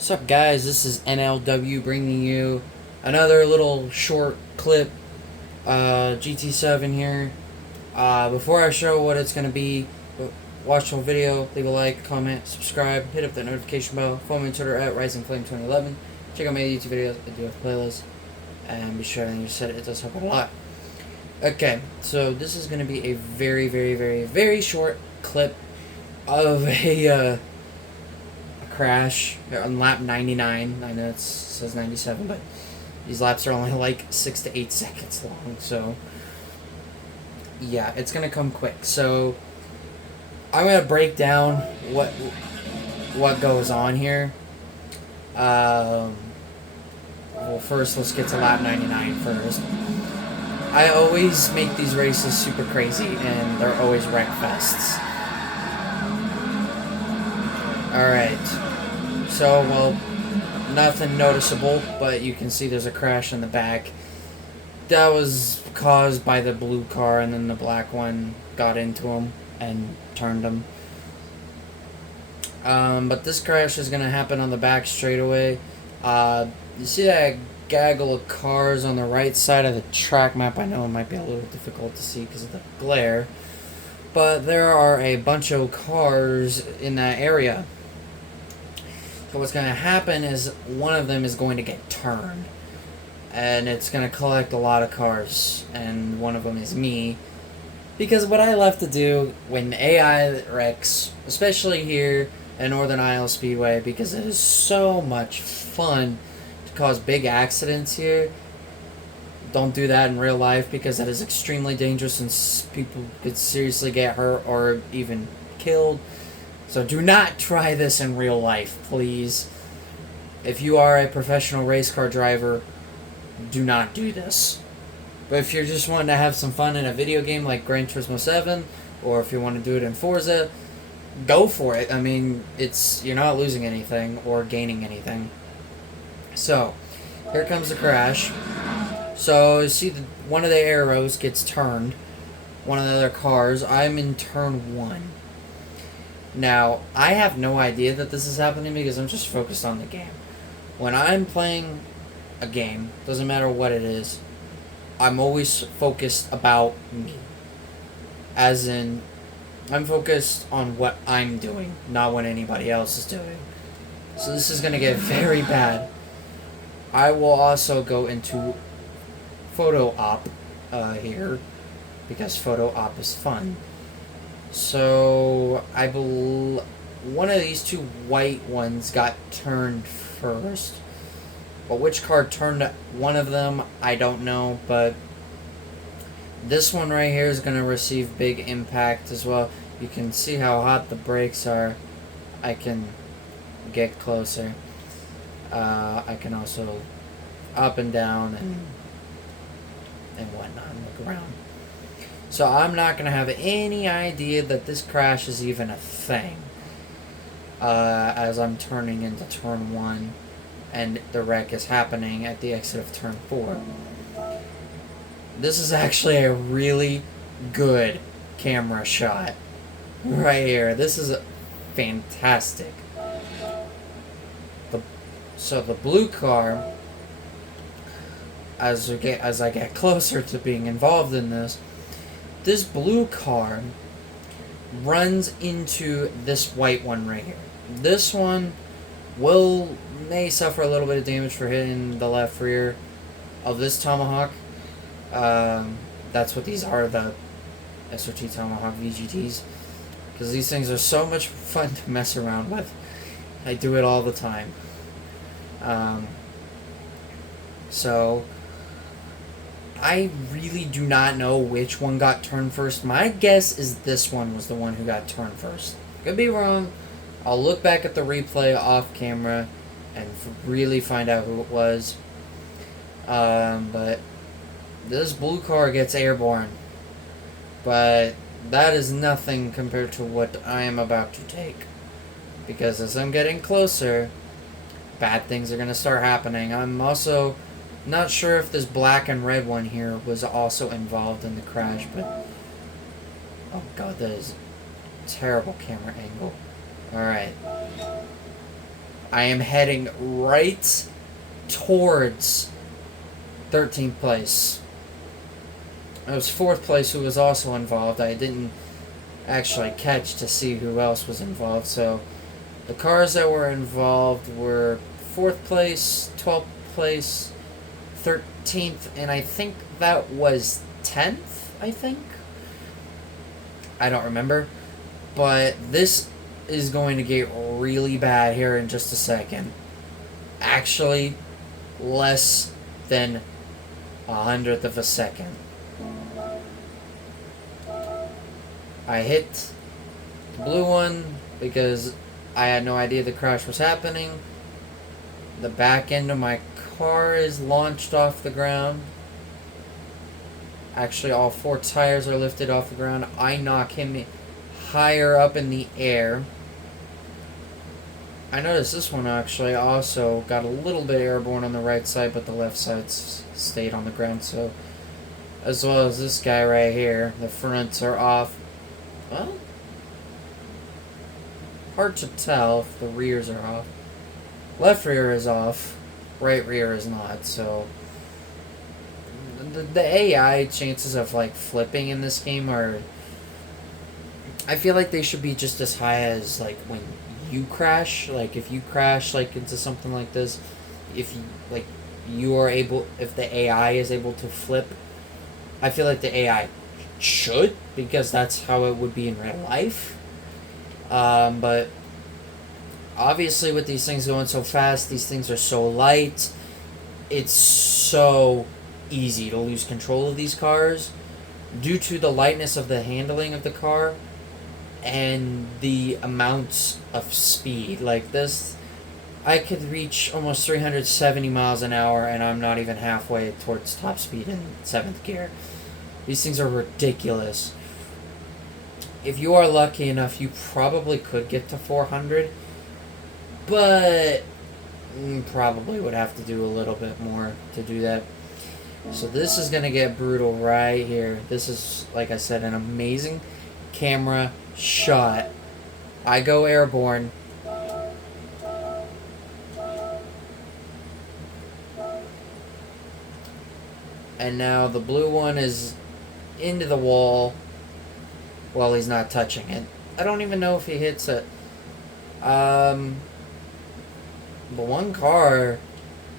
What's up, guys? This is NLW bringing you another little short clip. GT7 here. Before I show what it's gonna be, watch the whole video, leave a like, comment, subscribe, hit up the notification bell, follow me on Twitter at RisingFlame2011. Check out my YouTube videos. I do have a playlist, and be sure to you said it does help out a lot. Okay, so this is gonna be a very, very, very, very short clip of a crash on lap 99. I know it says 97, but these laps are only like 6 to 8 seconds long, so yeah, it's gonna come quick. So I'm gonna break down what goes on here. Well, first let's get to lap 99 first. I always make these races super crazy, and they're always wreck fests. Alright, so, well, nothing noticeable, but you can see there's a crash in the back. That was caused by the blue car, and then the black one got into him and turned him. But this crash is going to happen on the back straightaway. You see that gaggle of cars on the right side of the track map? I know it might be a little difficult to see because of the glare, but there are a bunch of cars in that area. So what's going to happen is one of them is going to get turned, and it's going to collect a lot of cars, and one of them is me, because what I love to do when AI wrecks, especially here at Northern Isle Speedway, because it is so much fun to cause big accidents here. Don't do that in real life, because that is extremely dangerous and people could seriously get hurt or even killed. So do not try this in real life, please. If you are a professional race car driver, do not do this. But if you're just wanting to have some fun in a video game like Gran Turismo 7, or if you want to do it in Forza, go for it. I mean, you're not losing anything or gaining anything. So, here comes the crash. So, you see one of the arrows gets turned. One of the other cars. I'm in turn 1. Now, I have no idea that this is happening because I'm just focused on the game. When I'm playing a game, doesn't matter what it is, I'm always focused about me. As in, I'm focused on what I'm doing, not what anybody else is doing. So this is going to get very bad. I will also go into photo op here, because photo op is fun. So, one of these two white ones got turned first. But which car turned one of them, I don't know. But this one right here is going to receive big impact as well. You can see how hot the brakes are. I can get closer. I can also up and down and whatnot, look around. So I'm not going to have any idea that this crash is even a thing. As I'm turning into turn 1 and the wreck is happening at the exit of turn 4. This is actually a really good camera shot right here. This is fantastic. So the blue car, as I get closer to being involved in this blue car runs into this white one right here. This one may suffer a little bit of damage for hitting the left rear of this Tomahawk. That's what these are, the SRT Tomahawk VGTs. Because these things are so much fun to mess around with. I do it all the time. So I really do not know which one got turned first. My guess is this one was the one who got turned first. Could be wrong. I'll look back at the replay off camera and really find out who it was. But this blue car gets airborne. But that is nothing compared to what I am about to take. Because as I'm getting closer, bad things are going to start happening. I'm also not sure if this black and red one here was also involved in the crash, but oh god, that is a terrible camera angle. Alright. I am heading right towards 13th place. It was 4th place who was also involved. I didn't actually catch to see who else was involved. So the cars that were involved were 4th place, 12th place, 13th, and I think that was 10th, I think. I don't remember. But this is going to get really bad here in just a second. Actually, less than 100th of a second. I hit the blue one because I had no idea the crash was happening. The back end of my car is launched off the ground. Actually, all 4 tires are lifted off the ground. I knock him higher up in the air. I noticed this one actually also got a little bit airborne on the right side, but the left side stayed on the ground. So, as well as this guy right here, the fronts are off. Well, hard to tell if the rears are off. Left rear is off, right rear is not. So, the AI chances of like flipping in this game are, I feel like they should be just as high as like when you crash. Like if you crash like into something like this, if you like you are able, if the AI is able to flip, I feel like the AI should, because that's how it would be in real life. But obviously with these things going so fast, these things are so light, it's so easy to lose control of these cars due to the lightness of the handling of the car and the amounts of speed. Like this, I could reach almost 370 miles an hour and I'm not even halfway towards top speed in 7th gear. These things are ridiculous. If you are lucky enough, you probably could get to 400, but probably would have to do a little bit more to do that. So this is going to get brutal right here. This is, like I said, an amazing camera shot. I go airborne. And now the blue one is into the wall while he's not touching it. I don't even know if he hits it. The one car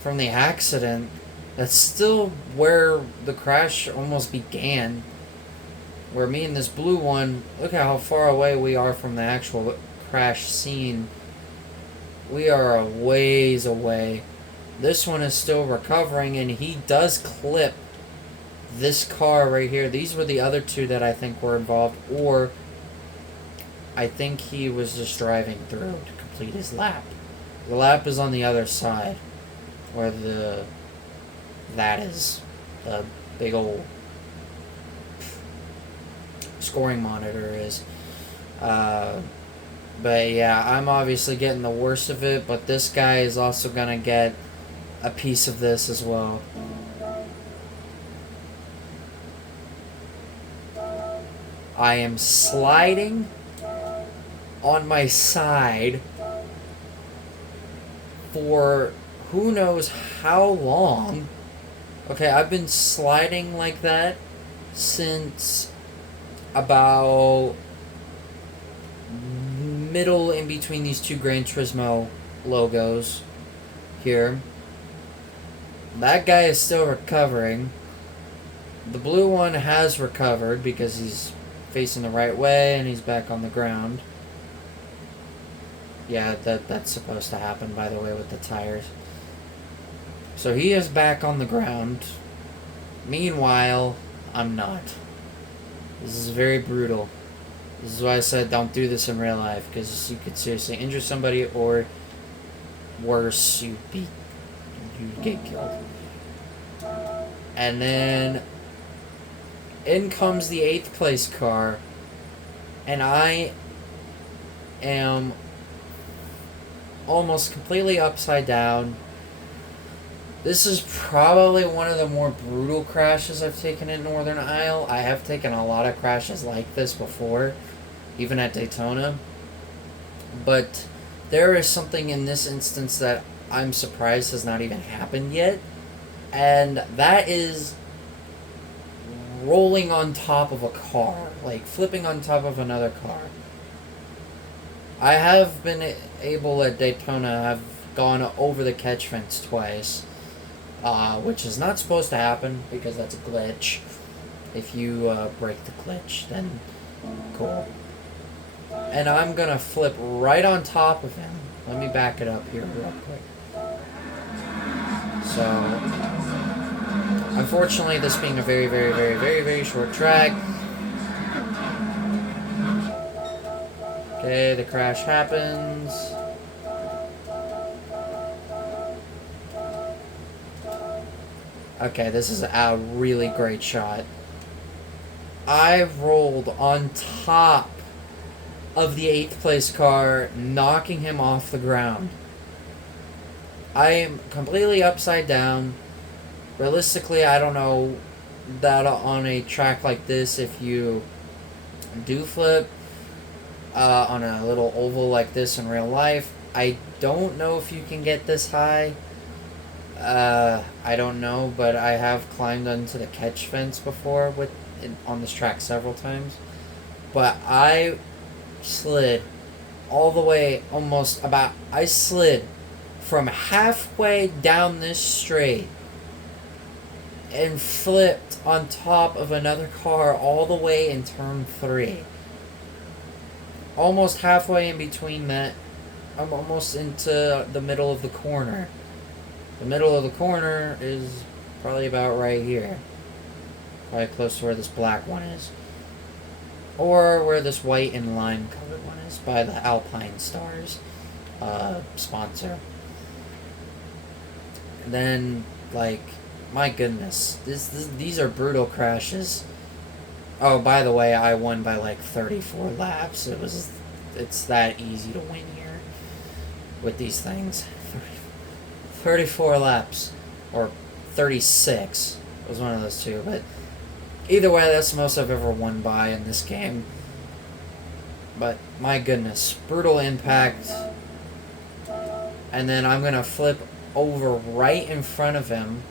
from the accident, that's still where the crash almost began. Where me and this blue one, look at how far away we are from the actual crash scene. We are a ways away. This one is still recovering, and he does clip this car right here. These were the other 2 that I think were involved, or I think he was just driving through to complete his lap. The lap is on the other side, where that is the big old scoring monitor is. But yeah, I'm obviously getting the worst of it, but this guy is also gonna get a piece of this as well. I am sliding on my side for who knows how long. Okay, I've been sliding like that since about middle in between these 2 Gran Turismo logos here. That guy is still recovering. The blue one has recovered because he's facing the right way and he's back on the ground. Yeah, that's supposed to happen, by the way, with the tires. So he is back on the ground. Meanwhile, I'm not. This is very brutal. This is why I said don't do this in real life, because you could seriously injure somebody, or worse, you'd get killed. And then in comes the 8th place car, and I am almost completely upside down. This is probably one of the more brutal crashes I've taken in Northern Isle. I have taken a lot of crashes like this before, even at Daytona. But there is something in this instance that I'm surprised has not even happened yet, and that is rolling on top of a car, like flipping on top of another car. I have been able at Daytona, I've gone over the catch fence twice, which is not supposed to happen because that's a glitch. If you break the glitch, then cool. And I'm gonna flip right on top of him. Let me back it up here real quick. So, unfortunately, this being a very, very, very, very, very short track. Okay, the crash happens. Okay, this is a really great shot. I rolled on top of the 8th place car, knocking him off the ground. I am completely upside down. Realistically, I don't know that on a track like this, if you do flip on a little oval like this in real life, I don't know if you can get this high. I don't know, but I have climbed onto the catch fence before on this track several times. But I slid all the way I slid from halfway down this straight and flipped on top of another car all the way in turn 3. Almost halfway in between that, I'm almost into the middle of the corner. The middle of the corner is probably about right here. Probably close to where this black one is. Or where this white and lime colored one is, by the Alpine Stars sponsor. And then, like, my goodness, these are brutal crashes. Oh, by the way, I won by like 34 laps. It's that easy to win here with these things. 34 laps, or 36. It was one of those two, but either way, that's the most I've ever won by in this game. But my goodness, brutal impact. And then I'm gonna flip over right in front of him.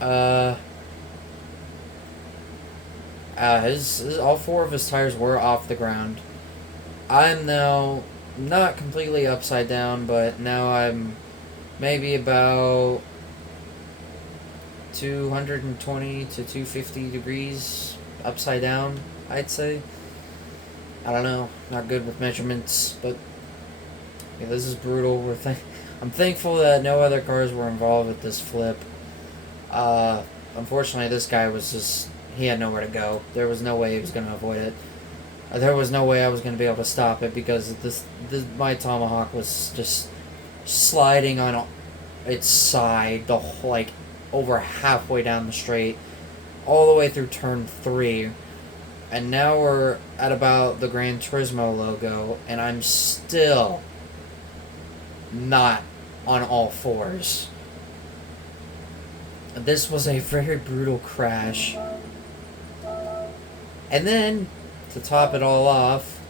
All 4 of his tires were off the ground. I'm now not completely upside down, but now I'm maybe about 220 to 250 degrees upside down, I'd say. I don't know, not good with measurements, but yeah, this is brutal. I'm thankful that no other cars were involved with this flip. Unfortunately, this guy he had nowhere to go. There was no way he was going to avoid it. There was no way I was going to be able to stop it because my Tomahawk was just sliding on its side over halfway down the straight, all the way through turn 3. And now we're at about the Gran Turismo logo, and I'm still not on all 4s. This was a very brutal crash. And then, to top it all off,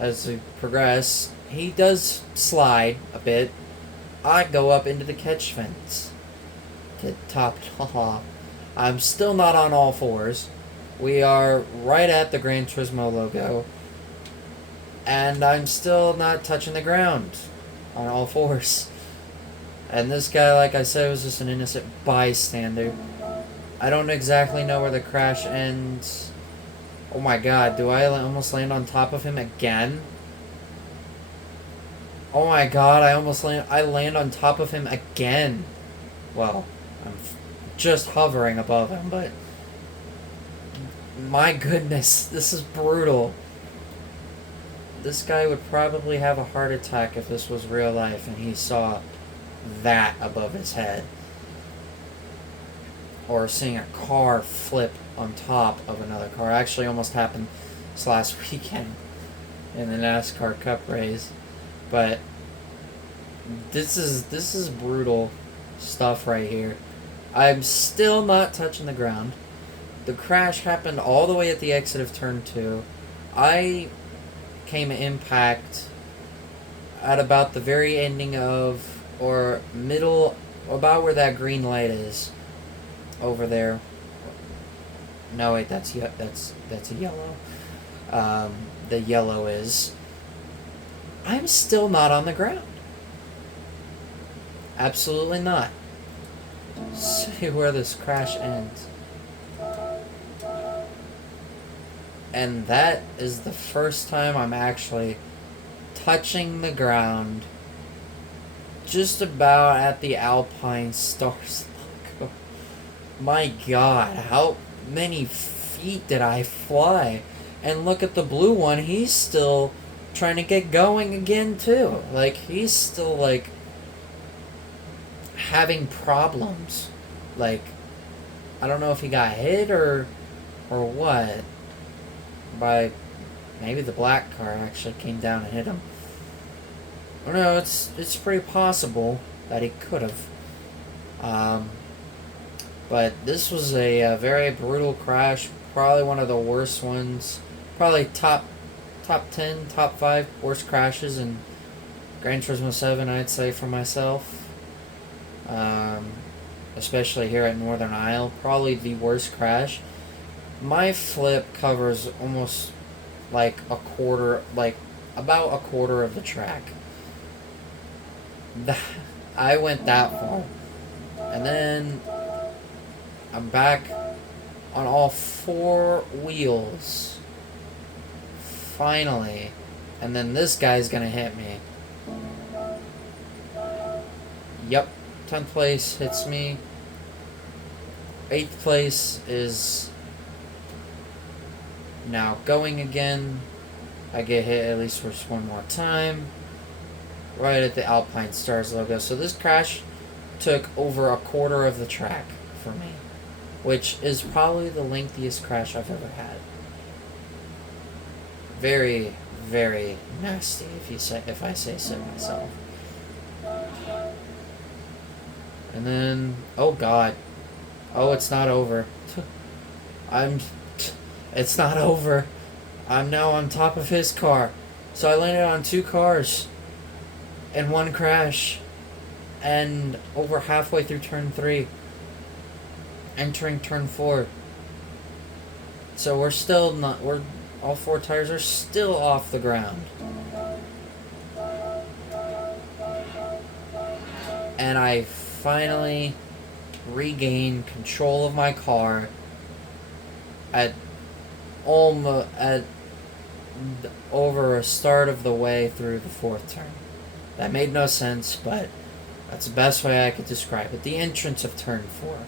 as we progress, he does slide a bit. I go up into the catch fence to top it all off. I'm still not on all 4s. We are right at the Gran Turismo logo. And I'm still not touching the ground on all 4s. And this guy, like I said, was just an innocent bystander. I don't exactly know where the crash ends. Oh my god, do I almost land on top of him again? Oh my god, I land on top of him again. Well, I'm just hovering above him, but my goodness, this is brutal. This guy would probably have a heart attack if this was real life and he saw that above his head. Or seeing a car flip on top of another car. Actually almost happened this last weekend in the NASCAR Cup race. But this is brutal stuff right here. I'm still not touching the ground. The crash happened all the way at the exit of turn 2. I came impact at about the very ending of, or middle, about where that green light is, over there. No, wait, that's a yellow. The yellow is. I'm still not on the ground. Absolutely not. See where this crash ends. And that is the first time I'm actually touching the ground just about at the Alpine Stars logo. My God, how many feet did I fly? And look at the blue one, he's still trying to get going again too. Like, he's still like having problems. Like, I don't know if he got hit or what. By maybe the black car actually came down and hit him. Oh no, it's pretty possible that he could have. But this was a very brutal crash. Probably one of the worst ones. Probably top 10, top 5 worst crashes in Gran Turismo 7, I'd say, for myself. Especially here at Northern Isle. Probably the worst crash. My flip covers almost like about a quarter of the track. I went that far. And then I'm back on all 4 wheels. Finally. And then this guy's gonna hit me. Yep. 10th place hits me. 8th place is now going again. I get hit at least for just one more time. Right at the Alpine Stars logo. So this crash took over a quarter of the track for me. Which is probably the lengthiest crash I've ever had. Very, very nasty if I say so myself. And then, oh God. Oh, it's not over. It's not over. I'm now on top of his car. So I landed on 2 cars in one crash. And over halfway through turn 3. Entering turn 4. So we're still not, all 4 tires are still off the ground. And I finally regained control of my car at over a start of the way through the 4th turn. That made no sense, but that's the best way I could describe it. The entrance of turn 4.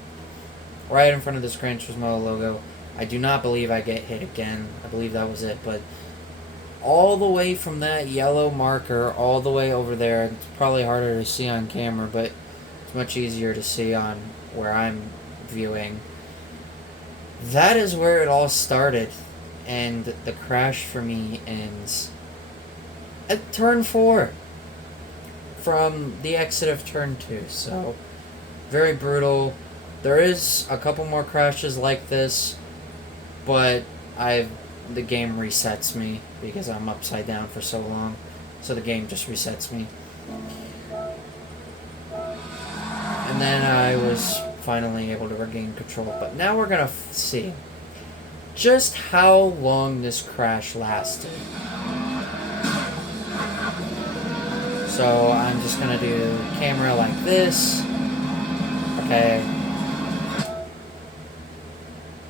Right in front of this Gran Turismo logo. I do not believe I get hit again. I believe that was it, but all the way from that yellow marker all the way over there, it's probably harder to see on camera, but it's much easier to see on where I'm viewing. That is where it all started, and the crash for me ends at turn 4 from the exit of turn 2. So very brutal. There is a couple more crashes like this, but the game resets me because I'm upside down for so long. So the game just resets me. And then I was finally able to regain control. But now we're going to see just how long this crash lasted. So I'm just going to do camera like this. Okay.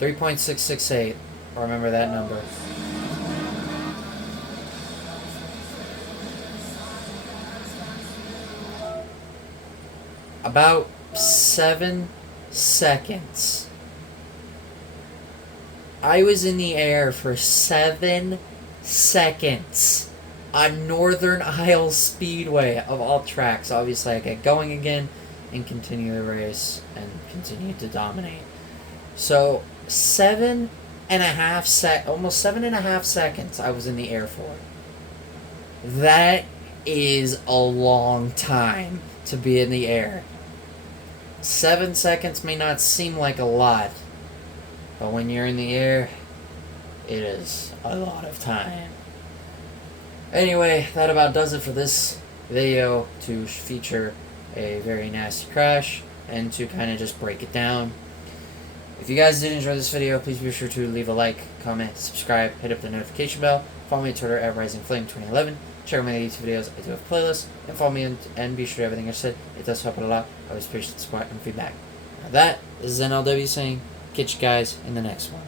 3.668. Remember that number. About 7 seconds. I was in the air for 7 seconds on Northern Isle Speedway of all tracks. Obviously, I get going again and continue the race and continue to dominate. So 7.5 almost 7.5 seconds I was in the air for. That is a long time to be in the air. 7 seconds may not seem like a lot, but when you're in the air, it is a lot of time. Anyway, that about does it for this video to feature a very nasty crash and to kind of just break it down. If you guys did enjoy this video, please be sure to leave a like, comment, subscribe, hit up the notification bell, follow me on Twitter at RisingFlame2011, check out my YouTube videos, I do have playlists, and follow me and be sure everything I said, it does help out a lot. I always appreciate the support and feedback. Now that is NLW saying, catch you guys in the next one.